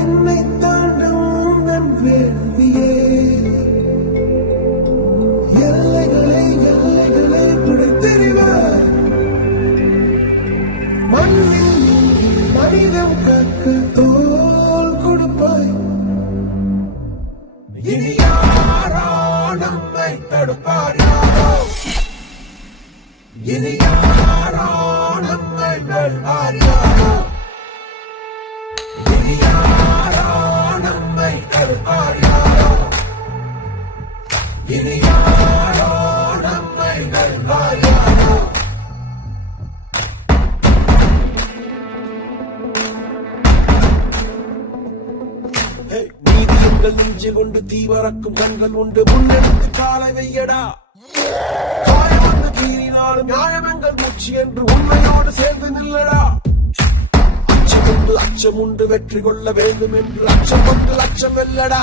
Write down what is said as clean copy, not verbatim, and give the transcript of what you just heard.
என்னை தாண்டும் நன் வேள்வியே எல்லைகளை எல்லைகளை படைத்தெறிவார் மண்ணில் மனிதம் காக்க தோல் கொடுப்பாய். இனி யாரோ நம்மை தடுப்பார் யாரோ, இனி யாரோ நம்மை வெல்வார் யாரோ, இனி யாரோ நம்மை தடுப்பார் யாரோ, இனி யாரோ நம்மை வெல்வார் யாரோ. நீதி எங்கள் நெஞ்சில் உண்டு, தீவரக்கும் கண்கள் உண்டு, முன்னெடுத்து காலை வையடா. காயம் வந்து கீறினாலும் நியாயம் எங்கள் மூச்சு என்று உண்மையோடு சேர்ந்து நில்லடா. அச்சம் உண்டு, வெற்றி கொள்ள வேண்டும் என்று அச்சம் கொண்டு அச்சம் வெல்லடா.